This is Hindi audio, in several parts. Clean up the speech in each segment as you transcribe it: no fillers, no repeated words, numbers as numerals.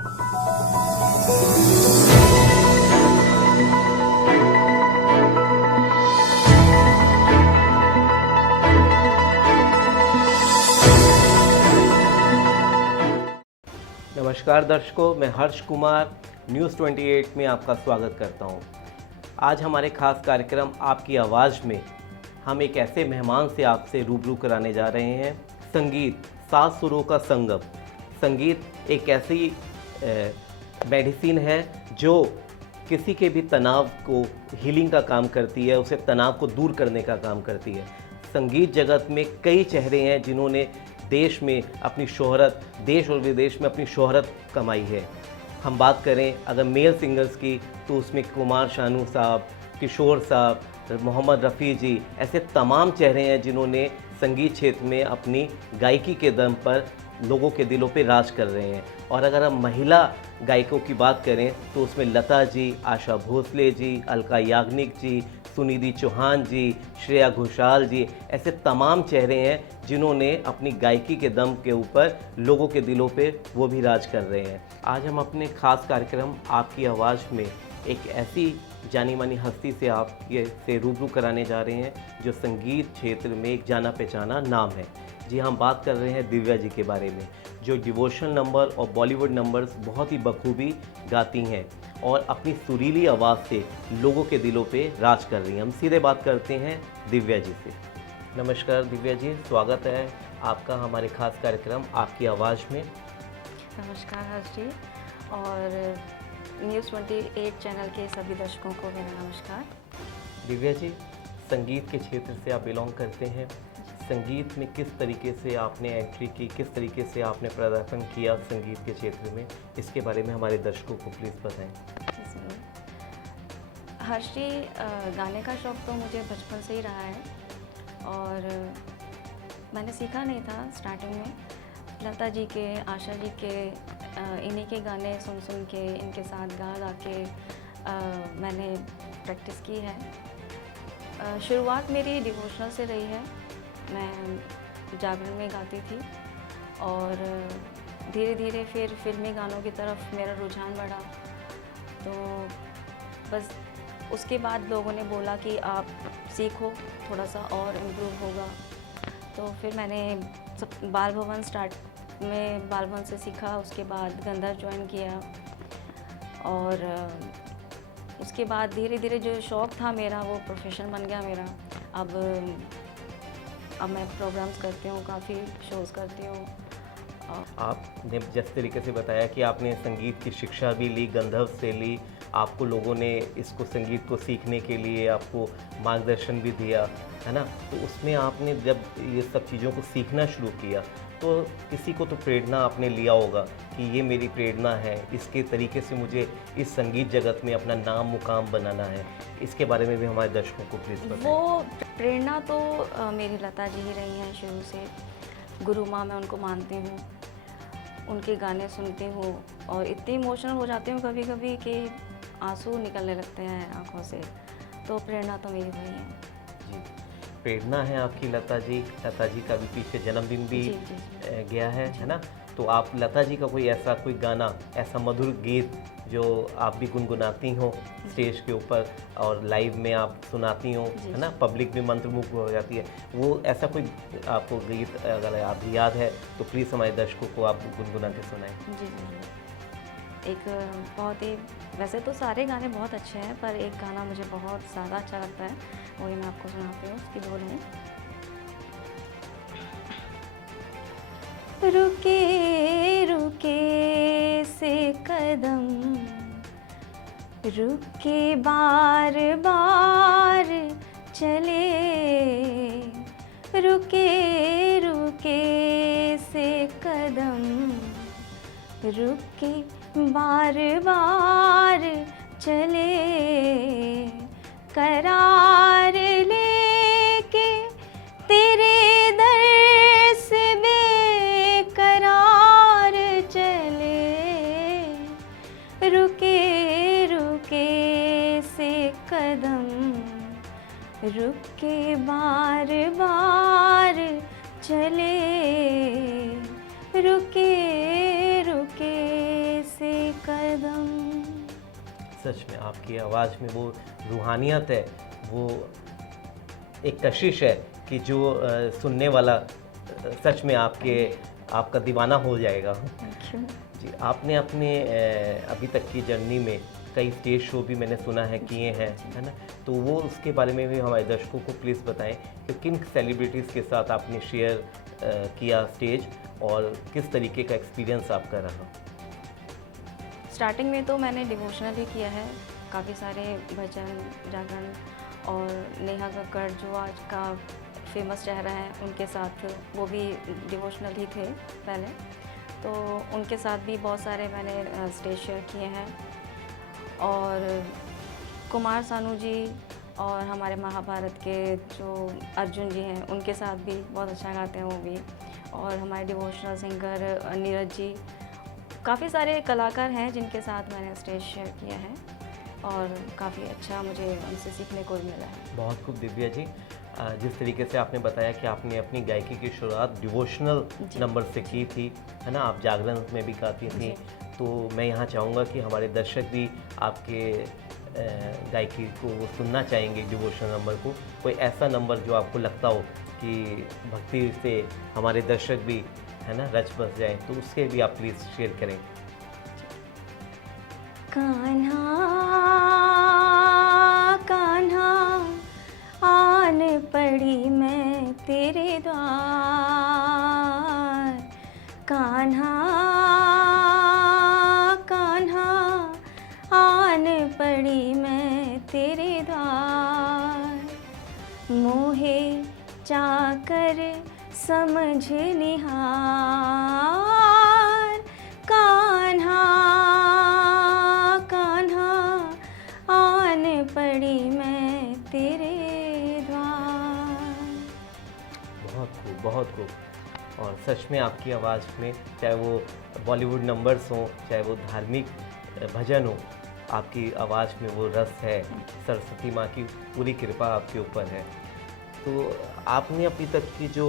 नमस्कार दर्शकों, मैं हर्ष कुमार न्यूज़ 28 में आपका स्वागत करता हूं। आज हमारे खास कार्यक्रम आपकी आवाज़ में हम एक ऐसे मेहमान से आपसे रूबरू कराने जा रहे हैं। संगीत, सात सुरों का संगम। संगीत एक ऐसी मेडिसिन है जो किसी के भी तनाव को हीलिंग का काम करती है, उसे तनाव को दूर करने का काम करती है। संगीत जगत में कई चेहरे हैं जिन्होंने देश में अपनी शोहरत, देश और विदेश में अपनी शोहरत कमाई है। हम बात करें अगर मेल सिंगर्स की तो उसमें कुमार शानू साहब, किशोर साहब, मोहम्मद रफ़ी जी, ऐसे तमाम चेहरे हैं जिन्होंने संगीत क्षेत्र में अपनी गायकी के दम पर लोगों के दिलों पे राज कर रहे हैं। और अगर हम महिला गायकों की बात करें तो उसमें लता जी, आशा भोसले जी, अलका याग्निक जी, सुनिधि चौहान जी, श्रेया घोषाल जी, ऐसे तमाम चेहरे हैं जिन्होंने अपनी गायकी के दम के ऊपर लोगों के दिलों पे वो भी राज कर रहे हैं। आज हम अपने खास कार्यक्रम आपकी आवाज़ में एक ऐसी जानी मानी हस्ती से से रूबरू कराने जा रहे हैं जो संगीत क्षेत्र में एक जाना पहचाना नाम है। जी, हम बात कर रहे हैं दिव्या जी के बारे में, जो डिवोशनल नंबर और बॉलीवुड नंबर्स बहुत ही बखूबी गाती हैं और अपनी सुरीली आवाज़ से लोगों के दिलों पे राज कर रही हैं। हम सीधे बात करते हैं दिव्या जी से। नमस्कार दिव्या जी, स्वागत है आपका हमारे खास कार्यक्रम आपकी आवाज़ में। नमस्कार हर्ष जी, और न्यूज़ 28 चैनल के सभी दर्शकों को मेरा नमस्कार। दिव्या जी, संगीत के क्षेत्र से आप बिलोंग करते हैं। संगीत में किस तरीके से आपने एंट्री की, किस तरीके से आपने प्रदर्शन किया संगीत के क्षेत्र में, इसके बारे में हमारे दर्शकों को प्लीज़ बताएं। हर्ष जी, गाने का शौक़ तो मुझे बचपन से ही रहा है और मैंने सीखा नहीं था स्टार्टिंग में। लता जी के, आशा जी के, इन्हीं के गाने सुन सुन के, इनके साथ गा गा के मैंने प्रैक्टिस की है। शुरुआत मेरी डिवोशनल से रही है। मैं जागरण में गाती थी और धीरे धीरे फिर फिल्मी गानों की तरफ मेरा रुझान बढ़ा। तो बस उसके बाद लोगों ने बोला कि आप सीखो, थोड़ा सा और इम्प्रूव होगा। तो फिर मैंने बाल भवन बाल भवन से सीखा, उसके बाद गंधर्व ज्वाइन किया और उसके बाद धीरे धीरे जो शौक़ था मेरा वो प्रोफेशन बन गया मेरा। अब मैं प्रोग्राम्स करती हूँ, काफ़ी शोज़ करती हूँ। आपने जिस तरीके से बताया कि आपने संगीत की शिक्षा भी ली, गंधर्व से ली, आपको लोगों ने इसको संगीत को सीखने के लिए आपको मार्गदर्शन भी दिया, है ना? तो उसमें आपने जब ये सब चीज़ों को सीखना शुरू किया तो किसी को तो प्रेरणा आपने लिया होगा कि ये मेरी प्रेरणा है, इसके तरीके से मुझे इस संगीत जगत में अपना नाम मुकाम बनाना है। इसके बारे में भी हमारे दर्शकों को प्लीज़ बताएं। वो प्रेरणा तो मेरी लता जी ही रही हैं शुरू से। गुरु माँ मैं उनको मानती हूँ, उनके गाने सुनती हूँ और इतनी इमोशनल हो जाती हूँ कभी कभी कि आंसू निकलने लगते हैं आँखों से। तो प्रेरणा तो मेरी वही है। जी, प्रेरणा है आपकी लता जी। लता जी का भी पीछे जन्मदिन भी गया है ना? तो आप लता जी का कोई गाना, ऐसा मधुर गीत जो आप भी गुनगुनाती हो स्टेज के ऊपर और लाइव में आप सुनाती हो, है ना? पब्लिक भी मंत्रमुग्ध हो जाती है। वो ऐसा कोई आपको गीत अगर आप याद है तो प्लीज़ हमारे दर्शकों को आप गुनगुना के सुनाएं। जी, एक बहुत ही, वैसे तो सारे गाने बहुत अच्छे हैं पर एक गाना मुझे बहुत ज़्यादा अच्छा लगता है, वही मैं आपको सुनाती हूँ। उसकी बोल है, रुके रुके से कदम, रुक के बार बार चले, रुके रुके से कदम, रुक के बार बार चले, करार लेके तेरे दर से बेकरार चले, रुके रुके से कदम, रुक के बार बार चले, रुके रुके से सच में आपकी आवाज़ में वो रूहानियत है, वो एक कशिश है कि जो सुनने वाला सच में आपका दीवाना हो जाएगा। Thank you. जी, आपने अपने अभी तक की जर्नी में कई स्टेज शो भी मैंने सुना है किए हैं, है ना? तो वो उसके बारे में भी हमारे दर्शकों को प्लीज़ बताएं कि किन सेलिब्रिटीज़ के साथ आपने शेयर किया स्टेज और किस तरीके का एक्सपीरियंस आपका रहा? स्टार्टिंग में तो मैंने डिवोशनल ही किया है, काफ़ी सारे भजन, जागरण और नेहा कक्कड़ जो आज का फेमस चेहरा है उनके साथ, वो भी डिवोशनल ही थे पहले, तो उनके साथ भी बहुत सारे मैंने स्टेज शेयर किए हैं। और कुमार सानू जी और हमारे महाभारत के जो अर्जुन जी हैं उनके साथ भी बहुत अच्छा गाते हैं वो भी, और हमारे डिवोशनल सिंगर नीरज जी, काफ़ी सारे कलाकार हैं जिनके साथ मैंने स्टेज शेयर किया है और काफ़ी अच्छा मुझे उनसे सीखने को भी मिला है। बहुत खूब दिव्या जी, जिस तरीके से आपने बताया कि आपने अपनी गायकी की शुरुआत डिवोशनल जी। नंबर से की थी, है ना? आप जागरण में भी गाती थी, जी। तो मैं यहाँ चाहूँगा कि हमारे दर्शक भी आपके गायकी को सुनना चाहेंगे, डिवोशनल नंबर को। कोई ऐसा नंबर जो आपको लगता हो कि भक्ति से हमारे दर्शक भी, है ना, रच बस जाएँ, तो उसके भी आप प्लीज़ शेयर करें। कान्हा कान्हा आन पड़ी मैं तेरे द्वार, कान्हा कान्हा आन पड़ी मैं तेरे द्वार, मोहे चाकर समझ निहार, कान्हा कान्हा आन पड़ी मैं तेरे द्वार। बहुत खूब, बहुत खूब। और सच में आपकी आवाज़ में, चाहे वो बॉलीवुड नंबर्स हों, चाहे वो धार्मिक भजन हो, आपकी आवाज़ में वो रस है। सरस्वती माँ की पूरी कृपा आपके ऊपर है। तो आपने अभी तक की जो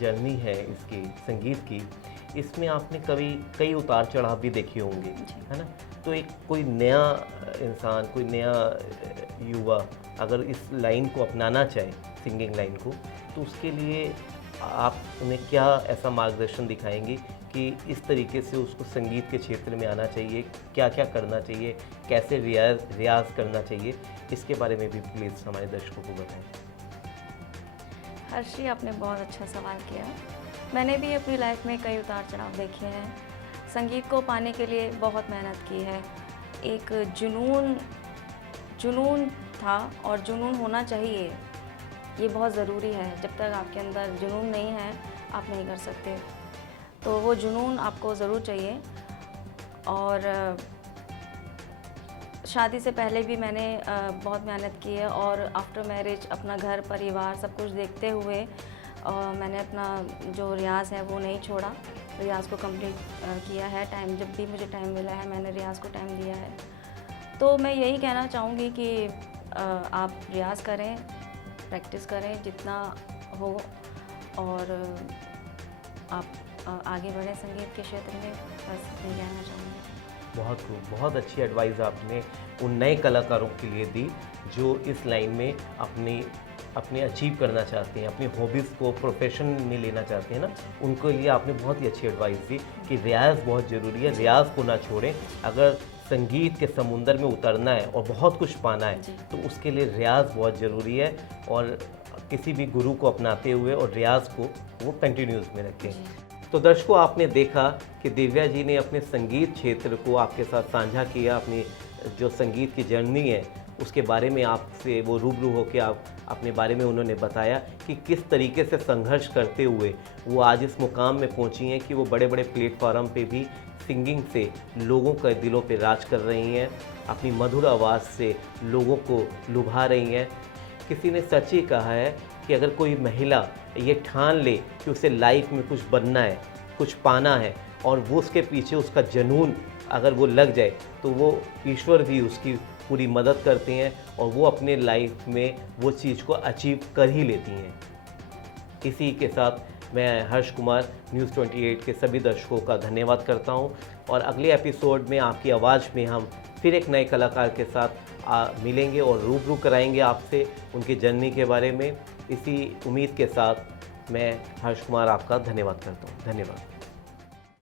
जर्नी है इसकी संगीत की, इसमें आपने कई उतार चढ़ाव भी देखे होंगे, है ना? तो एक कोई नया इंसान, कोई नया युवा अगर इस लाइन को अपनाना चाहे, सिंगिंग लाइन को, तो उसके लिए आप उन्हें क्या ऐसा मार्गदर्शन दिखाएंगे कि इस तरीके से उसको संगीत के क्षेत्र में आना चाहिए, क्या क्या करना चाहिए, कैसे रियाज करना चाहिए, इसके बारे में भी प्लीज़ हमारे दर्शकों को बताएं। हर्षी, आपने बहुत अच्छा सवाल किया। मैंने भी अपनी लाइफ में कई उतार चढ़ाव देखे हैं। संगीत को पाने के लिए बहुत मेहनत की है। एक जुनून था और जुनून होना चाहिए, ये बहुत ज़रूरी है। जब तक आपके अंदर जुनून नहीं है आप नहीं कर सकते, तो वो जुनून आपको ज़रूर चाहिए। और शादी से पहले भी मैंने बहुत मेहनत की है, और आफ्टर मैरिज अपना घर परिवार सब कुछ देखते हुए मैंने अपना जो रियाज़ है वो नहीं छोड़ा, रियाज़ को कंप्लीट किया है। टाइम जब भी मुझे टाइम मिला है मैंने रियाज़ को टाइम दिया है। तो मैं यही कहना चाहूँगी कि आप रियाज़ करें, प्रैक्टिस करें जितना हो, और आप आगे बढ़ें संगीत के क्षेत्र में, बस यही कहना चाहूँगी। बहुत खूब, बहुत अच्छी एडवाइस आपने उन नए कलाकारों के लिए दी जो इस लाइन में अपने अचीव करना चाहते हैं, अपनी हॉबीज़ को प्रोफेशन में लेना चाहते हैं ना, उनके लिए आपने बहुत ही अच्छी एडवाइस दी कि रियाज़ बहुत ज़रूरी है, रियाज़ को ना छोड़ें। अगर संगीत के समुंदर में उतरना है और बहुत कुछ पाना है तो उसके लिए रियाज़ बहुत ज़रूरी है, और किसी भी गुरु को अपनाते हुए और रियाज़ को वो कंटिन्यूस में रखें। तो दर्शकों, आपने देखा कि दिव्या जी ने अपने संगीत क्षेत्र को आपके साथ साझा किया, अपनी जो संगीत की जर्नी है उसके बारे में आपसे वो रूबरू होकर आप अपने बारे में उन्होंने बताया कि किस तरीके से संघर्ष करते हुए वो आज इस मुकाम में पहुंची हैं कि वो बड़े बड़े प्लेटफार्म पे भी सिंगिंग से लोगों के दिलों पे राज कर रही हैं, अपनी मधुर आवाज़ से लोगों को लुभा रही हैं। किसी ने सच ही कहा है कि अगर कोई महिला ये ठान ले कि उसे लाइफ में कुछ बनना है, कुछ पाना है, और वो उसके पीछे उसका जुनून अगर वो लग जाए, तो वो ईश्वर भी उसकी पूरी मदद करते हैं और वो अपने लाइफ में वो चीज़ को अचीव कर ही लेती हैं। इसी के साथ मैं हर्ष कुमार न्यूज़ 28 के सभी दर्शकों का धन्यवाद करता हूं, और अगले एपिसोड में आपकी आवाज़ में हम फिर एक नए कलाकार के साथ मिलेंगे और रूबरू कराएंगे आपसे उनकी जर्नी के बारे में। इसी उम्मीद के साथ मैं हर्ष कुमार आपका धन्यवाद करता हूँ। धन्यवाद।